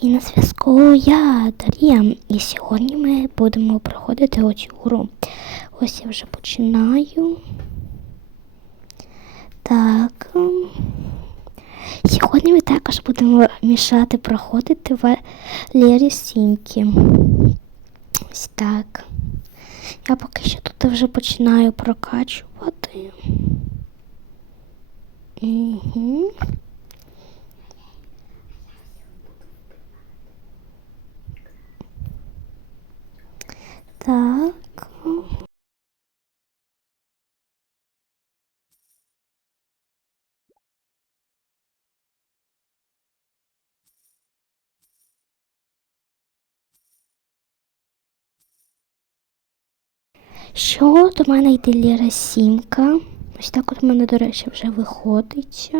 І на зв'язку я Дар'я. І сьогодні ми будемо проходити оцю. Ось я вже починаю. Так. Сьогодні ми також будемо мішати проходити в Лері Сімки. Ось так. Я поки що тут вже починаю прокачувати. Угу. Так. Що до мене йде Ліра Сімка? Ось так от у мене, до речі, вже виходить.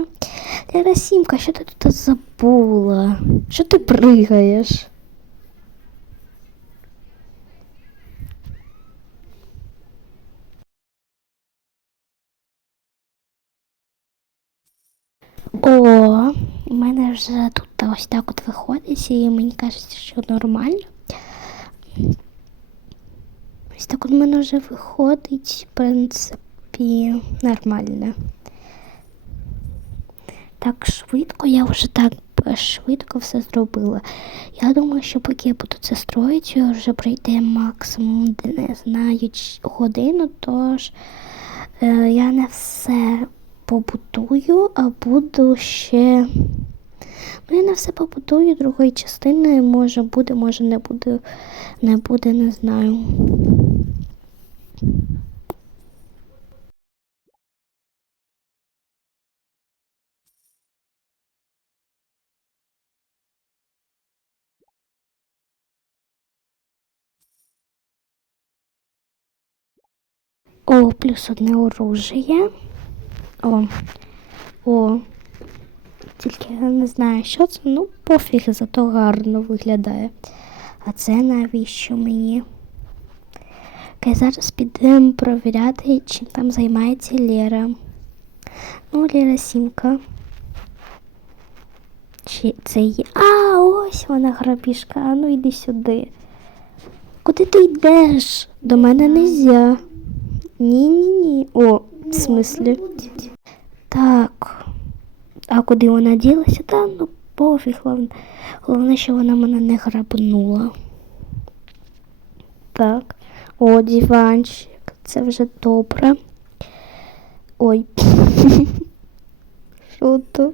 Ліра Сімка, що ти тут забула? Що ти пригаєш? О, у мене вже тут ось так от виходить, і мені кажеться, що нормально. Ось так у мене вже виходить, в принципі, нормально. Так швидко, я вже так швидко все зробила. Я думаю, що поки я буду це строїти, вже пройде максимум, не знаю, годину, тож е, я не все побудую, а буду ще. Ну, я не все побудую другої частини, може буде, може не буде, не буде, не знаю. О, плюс одне оружие. О, о. Тільки я не знаю, що це. Ну, пофіг, зато гарно виглядає. А це навіщо мені? Окей, зараз підемо провіряти, чим там займається Лера. Ну, Лера Сімка. Чи це є. А, ось вона грабіжка. А ну йди сюди. Куди ти йдеш? До мене нельзя. Ні-ні-ні. О, в смислі. Так. А куди вона ділася? Та ну пофіг, головне, головне, що вона мене не грабнула. Так. О, диванчик. Це вже добре. Ой. Що то?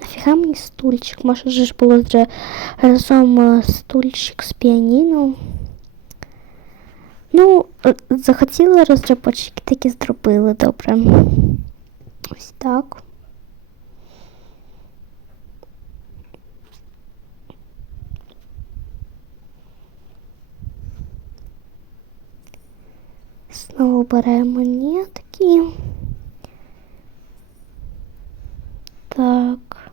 Нафіга мені стульчик? Може ж було вже разом е, стульчик з піаніно. Ну, е, захотіли розробочики, так і зробили добре. Ось так. Знову беремо нітки. Так.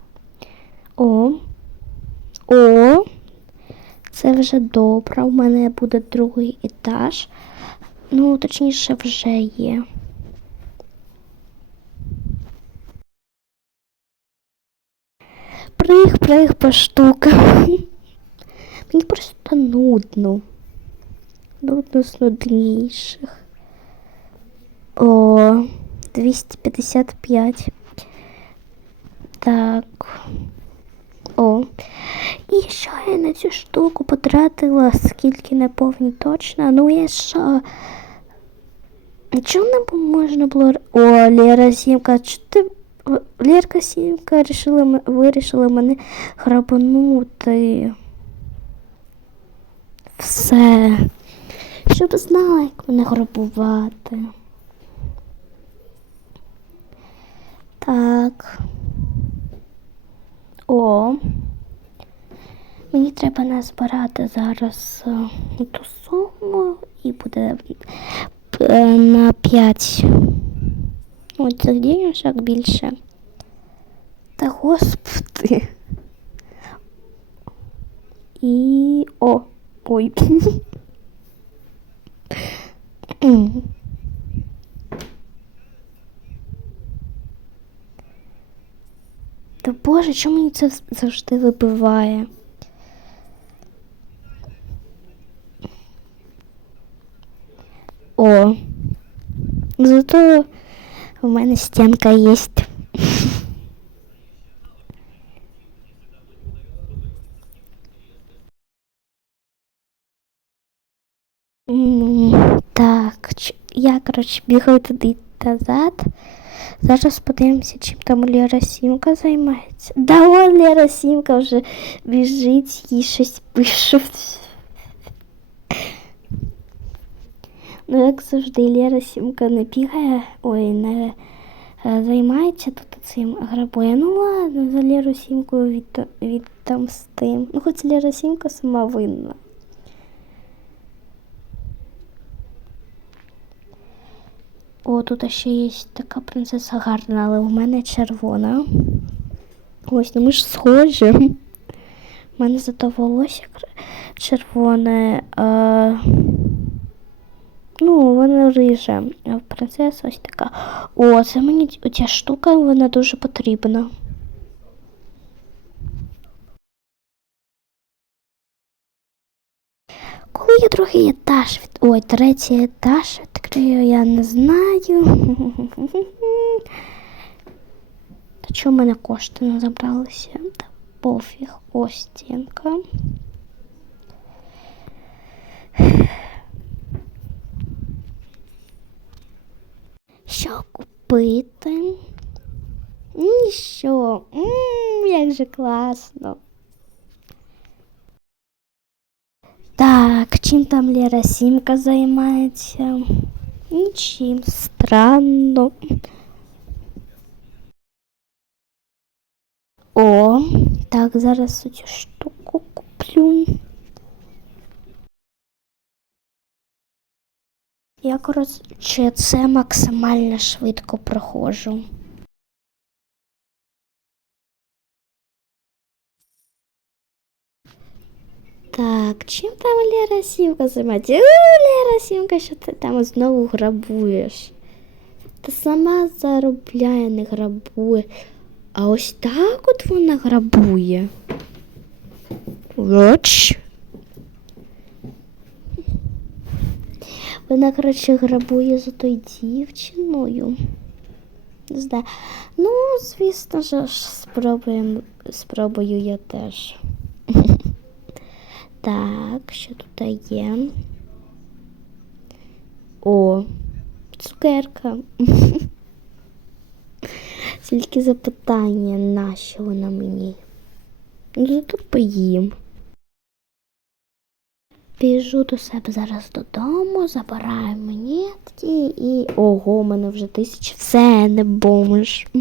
О. О. Це вже добре. У мене буде другий етаж. Ну, точніше, вже є. Прих, прих по штукам. Мені просто нудно. Нудно з нудніших. О, 255. Так. О. І що я на цю штуку потратила, скільки не повні точно. Ну я що. Чому не можна було. О, Лера Сімка, чи ти. Лерка Сімка вирішила, вирішила мене грабанути. Все. Щоб знала, як мене грабувати. Так. О. Мені треба назбирати зараз е, ту суму і буде е, на 5 ну, цих денежок більше. Та господи. І о, ой. Та Боже, чому мені це завжди вибиває? О, зато у мене стінка є. Так, я, коротше, бігаю туди назад. Зараз подивимося, чим там Лера Сімка займається. Да, вон Лера Сімка вже біжить, їй щось пишуть. Ну, як завжди, Лера Сімка не бігає, ой, не е, займається тут цим грабує. Ну ладно, за Леру Сімку від, відтомстим. Ну, хоч Лера Сімка сама винна. О, тут ще є така принцеса гарна, але у мене червона. Ось, ну ми ж схожі. У мене зато волосся червоне. А... Ну, воно риже. А принцеса ось така. О, це мені ць- ця штука, вона дуже потрібна. Коли другий етаж. Ой, третій етаж відкрию, я не знаю. Та чого в мене кошти не забралися? Та пофіг, ось стінка. Що купити? Ніщо. М, як же класно. Так, чим там Лера Сімка займається? Нічим странно. О, так, зараз цю штуку куплю. Я, коротше, це максимально швидко проходжу. Так, чим там Лера Сімка займається? Лера Сімка, що ти там знову грабуєш? Та сама заробляє, не грабує. А ось так от вона грабує. Роч. Вона, коротше, грабує за тою дівчиною. Не. Ну, звісно ж, спробуємо, спробую я теж. Так, що тут є? О, цукерка. Тільки запитання, нащо вона мені? Ну, зато поїм. Біжу до себе зараз додому, забираю монетки і. Ого, у мене вже тисяч. Все, не бомж.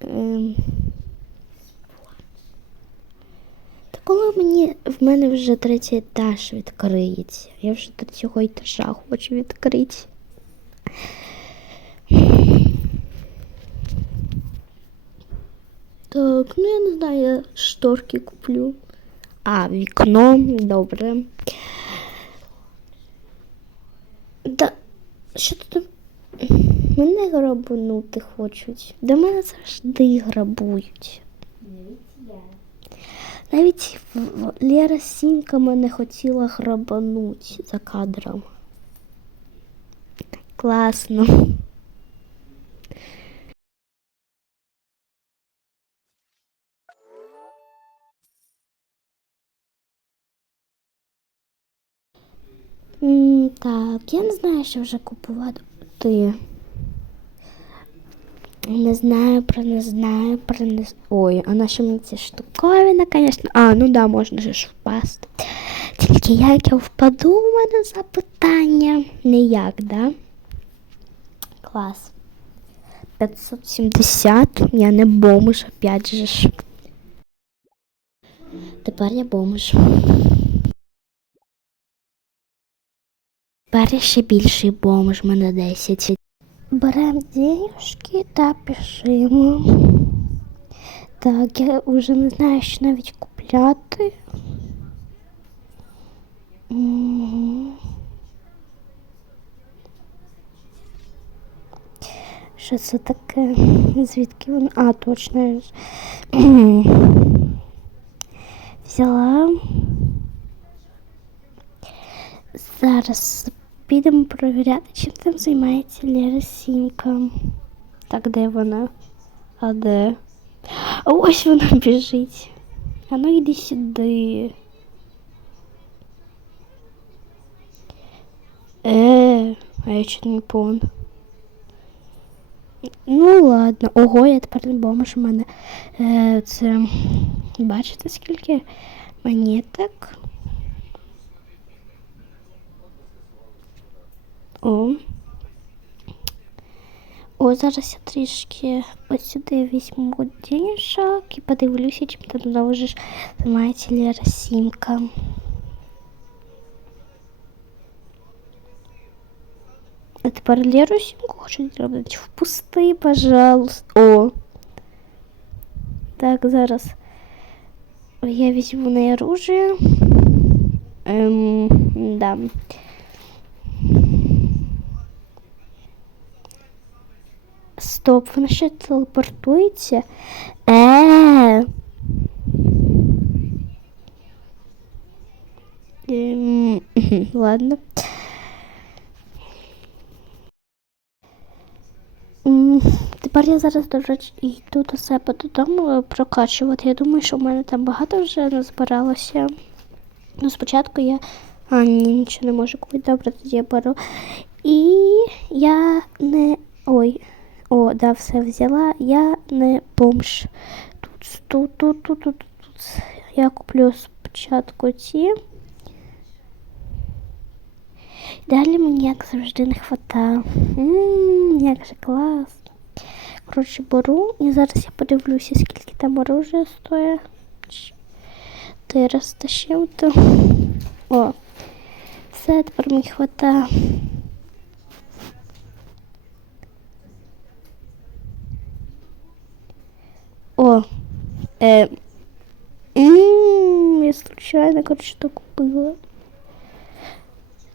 Ем. Та коли мені в мене вже третій етаж відкриється. Я вже до цього етажа хочу відкрити. Так, ну я не знаю, я шторки куплю. А, вікно, добре. Да, що там? Мене грабанути хочуть. До мене завжди грабують. Навіть Лера Сімка мене хотіла грабануть за кадром. Класно. Так, я не знаю, що вже купувати. Не знаю, про не знаю, про не з- Ой, а на що мені ця штуковина, звісно. А, ну да, можна ж впасти. Тільки як я впаду, у мене запитання. Ніяк, да? Клас. 570, я не бомж, опять же ж. Тепер я бомж. Тепер ще більший бомж, мене 10. Беремо денежки та пишемо. Так, я вже не знаю, що навіть купляти. Мгм. Що це таке? Звідки воно? А, точно. Взяла. Зараз підемо перевіряти, чим там займається Лера Сімка. Так, де вона? А де? А ось вона біжить. А ну йди сюди. Е, а я чуть не пон. Ну ладно. Ого, я тепер не бомж у мене. Е, це. Бачите, скільки монеток? О. О, зараз я трішки ось сюди візьму денежок і подивлюся, чим там знову ж займається Лера Сімка. А тепер Леру Сімку хочуть зробити. Впусти, пожалуйста. О. Так, зараз я візьму на оружие. Ем, да. Стоп, вона ще телепортується. Е. Ладно. Тепер я зараз до речі, йду до себе додому е, прокачувати. Я думаю, що в мене там багато вже назбиралося. Ну, спочатку я. А, ні, нічого не можу купити. Добре, тоді я беру. І я не. Ой. О, да, все взяла. Я не бомж. Тут, тут, тут, тут, тут, тут. Я куплю спочатку ці. Далі мені, як завжди, не хватає. Як же клас. Коротше, беру і зараз я подивлюся, скільки там оружия стоїть. 400 з чим-то. О, все, тепер мені хватає. О, е, м, я случайно, коротше, то купила.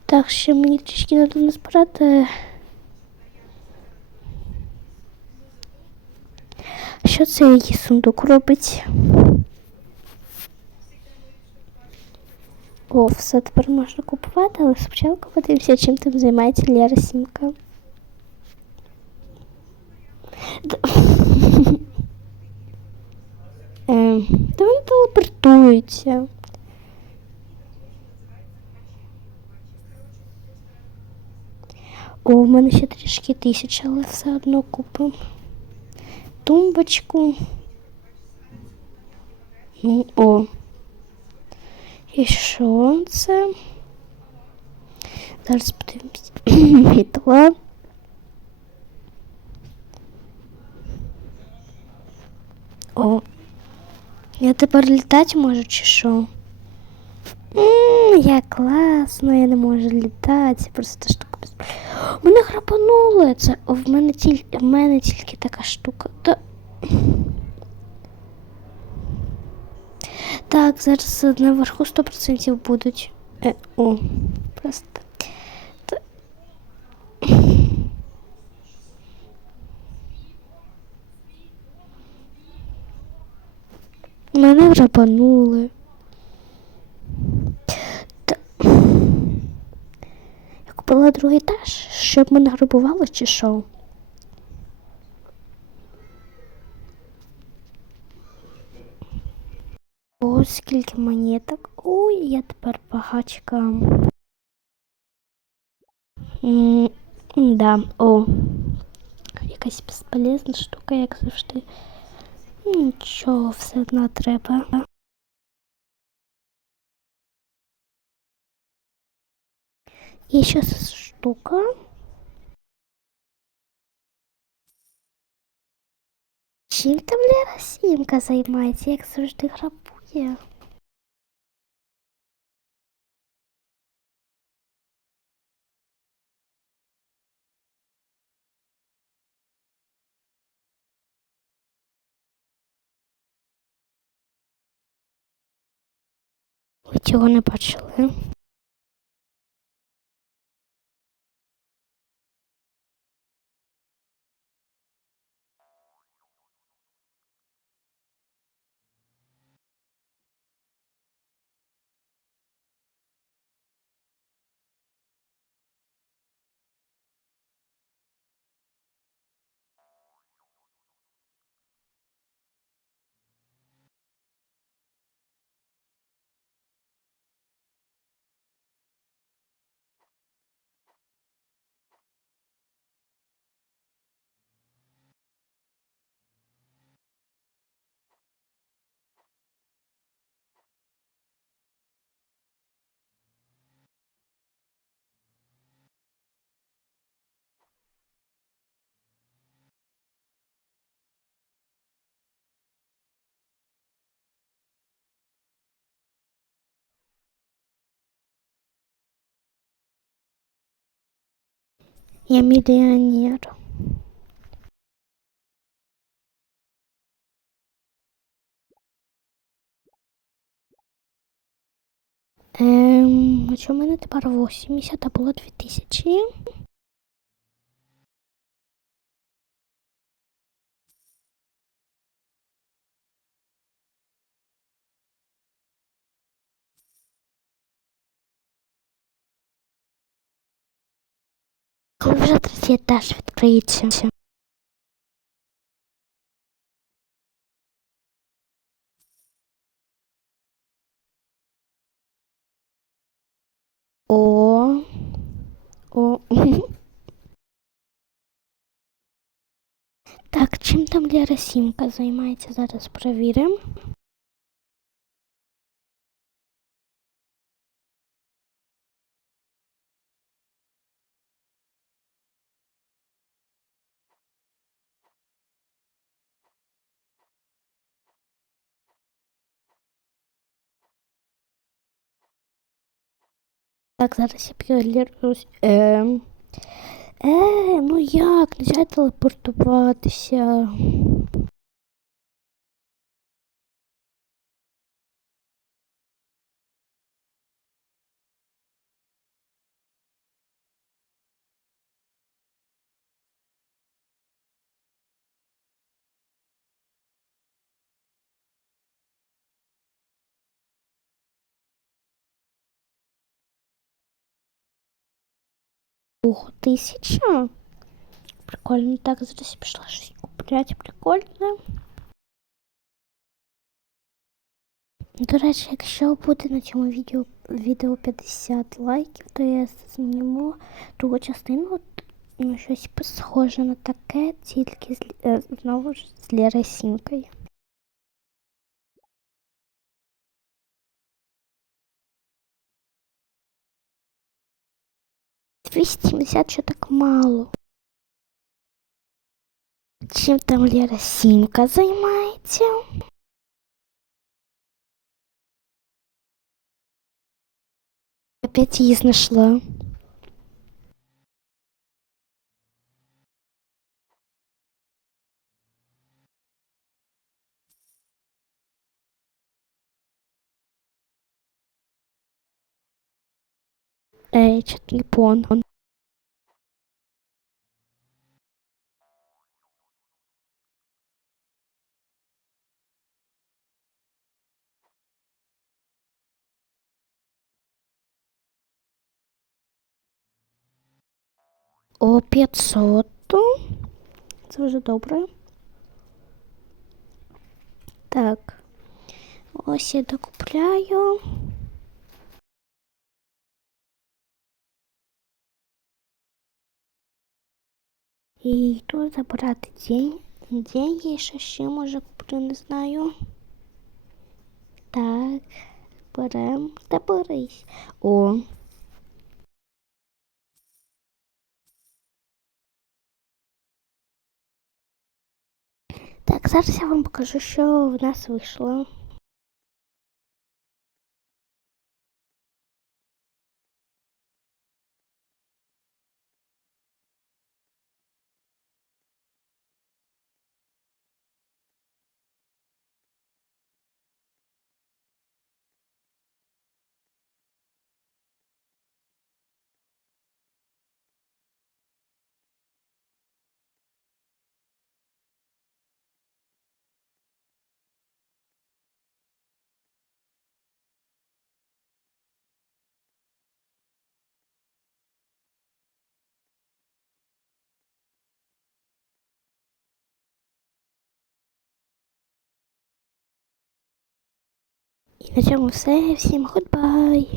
Так, ще мені трішки треба назбирати. Що це її сундук робить? О, все тепер можна купувати, але спочатку подивимося, чим там займається Лера Сімка. Та вони телепортуються. О, в мене ще трішки тисяча, але все одно купимо. Тумбочку. Ну, о. І що це? Зараз подивимось. Мітла. О. Я тепер літати можу чи що? Ммм, як класно, я не можу літати, просто штука без. Мене храпануло це. О, в мене тільки в мене тільки така штука. Та... Так, зараз наверху 100% будуть. Е, о, просто. Та... Мене грабанули. Та... Я купила другий етаж, щоб мене грабували чи що? Ось скільки монеток. Ой, я тепер багачка. М, Да, о. Якась безполезна штука, як завжди. Нічого, все одно треба. І ще штука. Чим там Лера Сімка займається, як завжди грабує? Цього не бачили? Я миллионер. Ем, чому в мене тепер 80, а було 2000? Коли вже третій етаж відкриється? О. О. Так, чим там Лера Сімка займається? Зараз перевіримо. Так, зараз я п'ю Леру. Ем. Е, ну як? Нельзя телепортуватися. Ого, тисяча? Прикольно. Так, зараз я пішла щось купляти. Прикольно. До речі, якщо буде на цьому відео відео 50 лайків, то я зніму другу частину. Ну, щось схоже на таке, тільки з, знову ж з Лерою 270 що так мало. Чим там Лера Сімка займається? Опять її знайшла. Не понял. О 500. Це вже добре. Так. Ось я докупляю. І тут забрати день. деньги, що ще може куплю, не знаю. Так, берем та. О. Так, зараз я вам покажу, що в нас вийшло. На цьому все. Всім гудбай!